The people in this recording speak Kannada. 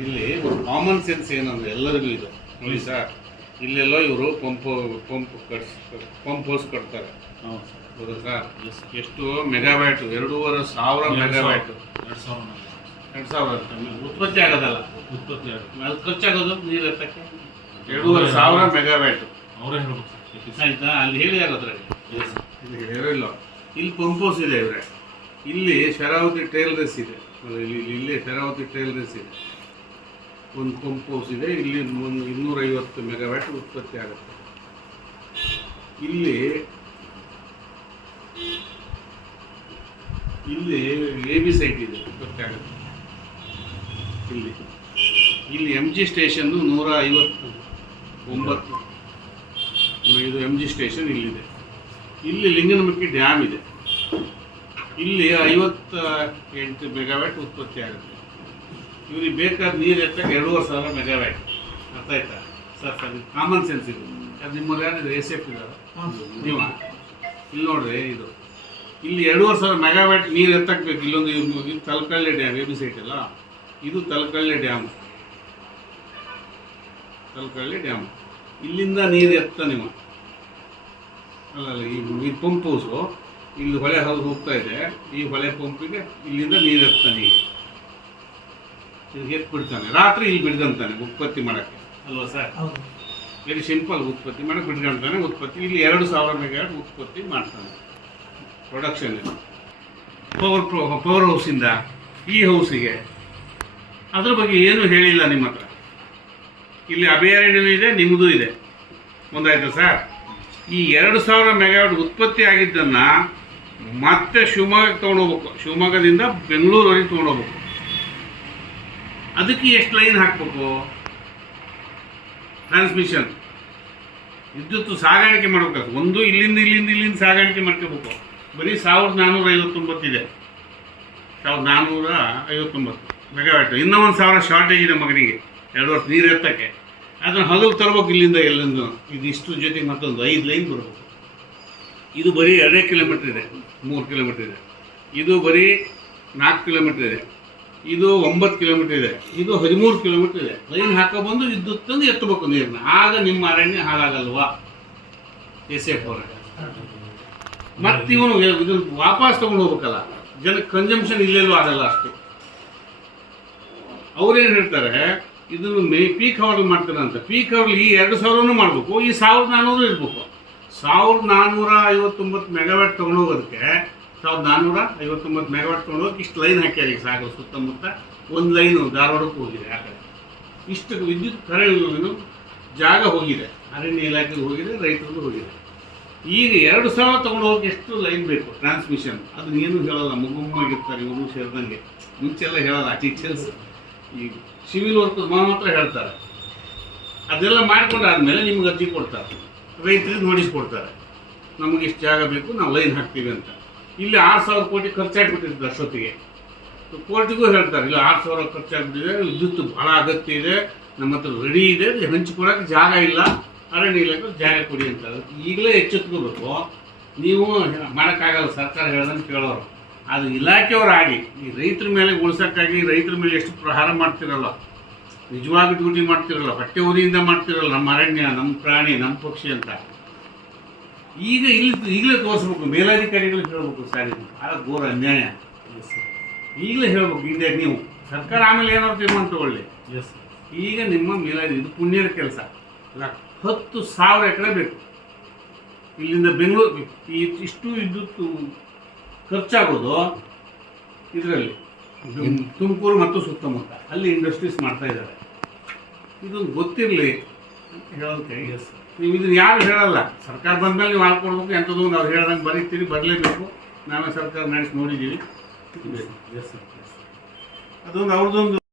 ಇಲ್ಲಿ ಒಂದು ಕಾಮನ್ ಸೆನ್ಸ್ ಏನಂದ್ರೆ ಎಲ್ಲರಿಗೂ ಇದೆ ನೋಡಿ ಸರ್. ಇಲ್ಲೆಲ್ಲೋ ಇವರು ಪಂಪ್ ಹೌಸ್ ಕಟ್ತಾರೆ. ಹೌದಾ ಸರ್? ಎಷ್ಟು ಮೆಗಾವ್ಯಾಟು? 2,500 ಮೆಗಾವ್ಯಾಟು. 2,000 ಉತ್ಪತ್ತಿ ಆಗೋದಲ್ಲ, ಅದು ಖರ್ಚಾಗೋದು ನೀರು ಎತ್ತಕ್ಕೆ 2,500 ಮೆಗಾವ್ಯಾಟು. ಅವರೇ ಹೇಳ್ಬೇಕು ಆಯ್ತಾ? ಅಲ್ಲಿ ಹೇಳಿದಾರೆ ಅದ್ರಲ್ಲಿ, ಇಲ್ಲಿ ಹೇಳಿಲ್ಲ. ಇಲ್ಲಿ ಪಂಪ್ ಹೌಸ್ ಇದೆ ಇವ್ರೆ. ಇಲ್ಲಿ ಶರಾವತಿ ಟ್ರೈಲರ್ಸ್ ಇದೆ. ಇಲ್ಲಿ ಶರಾವತಿ ಟ್ರೈಲರ್ಸ್ ಇದೆ. ಒಂದು ಪಂಪ್ ಹೌಸ್ ಇದೆ. ಇಲ್ಲಿ ಒಂದು 250 ಮೆಗಾವ್ಯಾಟ್ ಉತ್ಪತ್ತಿ ಆಗುತ್ತೆ. ಇಲ್ಲಿ AB ಸೈಟ್ ಇದೆ, ಉತ್ಪತ್ತಿ ಆಗುತ್ತೆ. ಇಲ್ಲಿ MG ಸ್ಟೇಷನ್ 159. ಇದು MG ಸ್ಟೇಷನ್ ಇಲ್ಲಿದೆ. ಇಲ್ಲಿ ಲಿಂಗನಮಕ್ಕಿ ಡ್ಯಾಮ್ ಇದೆ. ಇಲ್ಲಿ 58 ಮೆಗಾವ್ಯಾಟ್ ಉತ್ಪತ್ತಿ ಆಗುತ್ತೆ. ಇವ್ರಿಗೆ ಬೇಕಾದ ನೀರು ಎತ್ತಕ್ಕೆ 2,500 ಮೆಗಾವ್ಯಾಟ್. ಅರ್ಥ ಆಯ್ತಾ ಸರ್? ಕಾಮನ್ ಸೆನ್ಸ್ ಇದು. ಅದು ನಿಮ್ಮಲ್ಲಿ ಯಾರಿದೆ? SF ಇದ್ದಾವೆ ನೀವ? ಇಲ್ಲಿ ನೋಡ್ರಿ, ಇದು ಇಲ್ಲಿ 2,500 ಮೆಗಾವ್ಯಾಟ್ ನೀರು ಎತ್ತಕ್ಕೆ ಬೇಕು. ಇಲ್ಲೊಂದು ಇದು ತಲಕಳ್ಳಿ ಡ್ಯಾಮ್, AB ಸೈಟ್ ಅಲ್ಲ, ಇದು ತಲಕಳ್ಳಿ ಡ್ಯಾಮ್. ಇಲ್ಲಿಂದ ನೀರು ಎತ್ತ ನೀವು ಅಲ್ಲ, ಈ ಪಂಪ್ ಹೌಸು ಇಲ್ಲಿ ಹೊಳೆ ಹೌದು ಹೋಗ್ತಾ ಇದೆ. ಈ ಹೊಳೆ ಪಂಪಿಗೆ ಇಲ್ಲಿಂದ ನೀರು ಎತ್ತಾನೆ. ಈಗ ಎತ್ತು ಬಿಡ್ತಾನೆ, ರಾತ್ರಿ ಇಲ್ಲಿ ಬಿಡ್ದಂತಾನೆ ಉತ್ಪತ್ತಿ ಮಾಡೋಕ್ಕೆ, ಅಲ್ವಾ ಸರ್? Very simple. ಉತ್ಪತ್ತಿ ಮಾಡೋಕ್ಕೆ ಬಿಡ್ಕೊಂತಾನೆ. ಉತ್ಪತ್ತಿ ಇಲ್ಲಿ 2,000 ಮೆಗಾವ್ಯಾಟ್ ಉತ್ಪತ್ತಿ ಮಾಡ್ತಾನೆ. ಪ್ರೊಡಕ್ಷನ್ ಪವರ್ ಹೌಸಿಂದ ಈ ಹೌಸಿಗೆ ಅದ್ರ ಬಗ್ಗೆ ಏನೂ ಹೇಳಿಲ್ಲ ನಿಮ್ಮ ಹತ್ರ. ಇಲ್ಲಿ ಅಭಯಾರಣ್ಯವೂ ಇದೆ, ನಿಮ್ಮದು ಇದೆ. ಒಂದಾಯ್ತಾ ಸರ್? ಈ 2,000 ಮೆಗಾವ್ಯಾಟ್ ಉತ್ಪತ್ತಿ ಆಗಿದ್ದನ್ನು ಮತ್ತೆ ಶಿವಮೊಗ್ಗಕ್ಕೆ ತೊಗೊಂಡೋಗ್ಬೇಕು. ಶಿವಮೊಗ್ಗದಿಂದ ಬೆಂಗಳೂರವರೆಗೆ ತೊಗೊಂಡೋಗ್ಬೇಕು. ಅದಕ್ಕೆ ಎಷ್ಟು ಲೈನ್ ಹಾಕಬೇಕು? ಟ್ರಾನ್ಸ್ಮಿಷನ್ ವಿದ್ಯುತ್ ಸಾಗಾಣಿಕೆ ಮಾಡಬೇಕಾಗ್ತದೆ. ಒಂದು ಇಲ್ಲಿಂದ ಸಾಗಾಣಿಕೆ ಮಾಡ್ಕೋಬೇಕು. ಬರೀ 1,459 ಇದೆ. 1,459 ಮೆಗಾವ್ಯಾಟ್. ಇನ್ನೂ 1,000 ಶಾರ್ಟೇಜ್ ಇದೆ ಮಗನಿಗೆ 2 ವರ್ಷ ನೀರು ಎತ್ತಕ್ಕೆ. ಅದನ್ನು ಹಗಲು ತರಬೇಕು ಇಲ್ಲಿಂದ ಎಲ್ಲಿಂದ. ಇದಿಷ್ಟು ಜೊತೆಗೆ ಮತ್ತೊಂದು 5 ಲೈನ್ ಬರಬೇಕು. ಇದು ಬರೀ 2 ಕಿಲೋಮೀಟ್ರ್ ಇದೆ, 3 ಕಿಲೋಮೀಟ್ರ್ ಇದೆ. ಇದು ಬರೀ 4 ಕಿಲೋಮೀಟ್ರ್ ಇದೆ. ಇದು 9 ಕಿಲೋಮೀಟ್ರ್ ಇದೆ. ಇದು 13 ಕಿಲೋಮೀಟ್ರ್ ಇದೆ. ಲೈನ್ ಹಾಕೊಬಂದು ವಿದ್ಯುತ್ ತಂದು ಎತ್ತಬೇಕು ನೀರನ್ನ. ಆಗ ನಿಮ್ಮ ಅರಣ್ಯ ಹಾಳಾಗಲ್ವಾ SF ಅವರ? ಮತ್ತೆ ಇವನು ಇದನ್ನು ವಾಪಸ್ ತೊಗೊಂಡು ಹೋಗ್ಬೇಕಲ್ಲ. ಜನಕ್ಕೆ ಕನ್ಸಂಪ್ಷನ್ ಇಲ್ಲೆಲ್ಲೂ ಆಗಲ್ಲ ಅಷ್ಟು. ಅವ್ರೇನು ಹೇಳ್ತಾರೆ, ಇದನ್ನು ಪೀಕ್ ಅವರ್ ಮಾಡ್ತಾರೆ ಅಂತ. ಪೀಕ್ ಅವರ್ ಈ 2,000 ಮಾಡಬೇಕು, ಈ 1,400 ಇರಬೇಕು. 1,459 ಮೆಗಾವ್ಯಾಟ್ ತೊಗೊಂಡೋಗೋದಕ್ಕೆ 1,459 ಮೆಗಾವ್ಯಾಟ್ ತೊಗೊಂಡೋಗಿ ಇಷ್ಟು ಲೈನ್ ಹಾಕ್ಯಾರ. ಈಗ ಸಾಗರ ಸುತ್ತಮುತ್ತ ಒಂದು ಲೈನು ಧಾರವಾಡಕ್ಕೂ ಹೋಗಿದೆ. ಆ ಕಡೆ ಇಷ್ಟು ವಿದ್ಯುತ್ ಕರೆಂಟ್ ಜಾಗ ಹೋಗಿದೆ. ಅರಣ್ಯ ಇಲಾಖೆಗೆ ಹೋಗಿದೆ, ರೈತರಿಗೂ ಹೋಗಿದೆ. ಈಗ 2,000 ತೊಗೊಂಡು ಹೋಗಿ ಎಷ್ಟು ಲೈನ್ ಬೇಕು ಟ್ರಾನ್ಸ್ಮಿಷನ್? ಅದನ್ನ ಏನು ಹೇಳಲ್ಲ. ಮುಗುಮ್ಮಾಗಿರ್ತಾರೆ ಇವರು ಸೇರಿದಂಗೆ. ಮುಂಚೆಲ್ಲ ಹೇಳಲ್ಲ. ಟೀಚರ್ಸ್ ಈ ಸಿವಿಲ್ ವರ್ಕ್ ಮಾತ್ರ ಹೇಳ್ತಾರೆ. ಅದೆಲ್ಲ ಮಾಡ್ಕೊಂಡಾದ್ಮೇಲೆ ನಿಮ್ಗೆ ಅರ್ಜಿ ಕೊಡ್ತಾರೆ, ರೈತರಿಗೆ ನೋಟಿಸ್ ಕೊಡ್ತಾರೆ, ನಮಗೆ ಇಷ್ಟು ಜಾಗ ಬೇಕು, ನಾವು ಲೈನ್ ಹಾಕ್ತೀವಿ ಅಂತ. ಇಲ್ಲಿ 6,000 ಕೋಟಿ ಖರ್ಚಾಗ್ಬಿಟ್ಟಿರ್ತದೆ ಅಷ್ಟೊತ್ತಿಗೆ. ಕೋರ್ಟಿಗೂ ಹೇಳ್ತಾರೆ, ಇಲ್ಲ 6,000 ಖರ್ಚಾಗ್ಬಿಟ್ಟಿದೆ, ವಿದ್ಯುತ್ ಭಾಳ ಅಗತ್ಯ ಇದೆ, ನಮ್ಮ ಹತ್ರ ರೆಡಿ ಇದೆ, ಹಂಚಿಕೊಡೋಕೆ ಜಾಗ ಇಲ್ಲ, ಅರಣ್ಯ ಇಲಾಖೆ ಜಾಗ ಕೊಡಿ ಅಂತ. ಈಗಲೇ ಎಚ್ಚೆತ್ಕೋಬೇಕು. ನೀವು ಮಾಡೋಕ್ಕಾಗಲ್ಲ, ಸರ್ಕಾರ ಹೇಳ್ದಂಗೆ ಕೇಳೋರು. ಅದು ಇಲಾಖೆಯವರಾಗಿ ಈ ರೈತರ ಮೇಲೆ ಉಳ್ಸೋಕ್ಕಾಗಿ ರೈತರ ಮೇಲೆ ಎಷ್ಟು ಪ್ರಹಾರ ಮಾಡ್ತಿರಲ್ಲ, ನಿಜವಾಗಿ ಡ್ಯೂಟಿ ಮಾಡ್ತಿರಲ್ಲ, ಹೊಟ್ಟೆ ಉರಿಯಿಂದ ಮಾಡ್ತಿರಲ್ಲ. ನಮ್ಮ ಅರಣ್ಯ, ನಮ್ಮ ಪ್ರಾಣಿ, ನಮ್ಮ ಪಕ್ಷಿ ಅಂತ ಈಗಲೇ ತೋರಿಸ್ಬೇಕು. ಮೇಲಾಧಿಕಾರಿಗಳಿಗೆ ಹೇಳಬೇಕು, ಸರ್ ಇದು ಭಾಳ ಘೋರ ಅನ್ಯಾಯ. ಈಗಲೇ ಹೇಳಬೇಕು. ಇಂಡಿಯಾ ನೀವು ಸರ್ಕಾರ ಆಮೇಲೆ ಏನಾದ್ರು ತೀರ್ಮಾನ ತಗೊಳ್ಳಿ. ಈಗ ನಿಮ್ಮ ಇದು ಪುಣ್ಯದ ಕೆಲಸ. 10,000 ಎಕರೆ ಬೇಕು. ಇಲ್ಲಿಂದ ಬೆಂಗಳೂರು ಇಷ್ಟು ವಿದ್ಯುತ್ ಖರ್ಚಾಗೋದು ಇದರಲ್ಲಿ ತುಮಕೂರು ಮತ್ತು ಸುತ್ತಮುತ್ತ ಅಲ್ಲಿ ಇಂಡಸ್ಟ್ರೀಸ್ ಮಾಡ್ತಾ ಇದ್ದಾರೆ. ಇದೊಂದು ಗೊತ್ತಿರಲಿ ಅಂತ ಹೇಳೋದಕ್ಕೆ. ನೀವು ಇದನ್ನು ಯಾರು ಹೇಳಲ್ಲ. ಸರ್ಕಾರ ಬಂದಮೇಲೆ ನೀವು ಹಾಕ್ಕೊಡ್ಬೇಕು. ಎಂಥದ್ದು ಒಂದು ಅವ್ರು ಹೇಳ್ದಂಗೆ ಬರೀತೀರಿ, ಬರಲೇಬೇಕು. ನಾವೇ ಸರ್ಕಾರ ನಡೆಸಿ ನೋಡಿದ್ದೀವಿ. ಅದೊಂದು ಅವ್ರದ್ದೊಂದು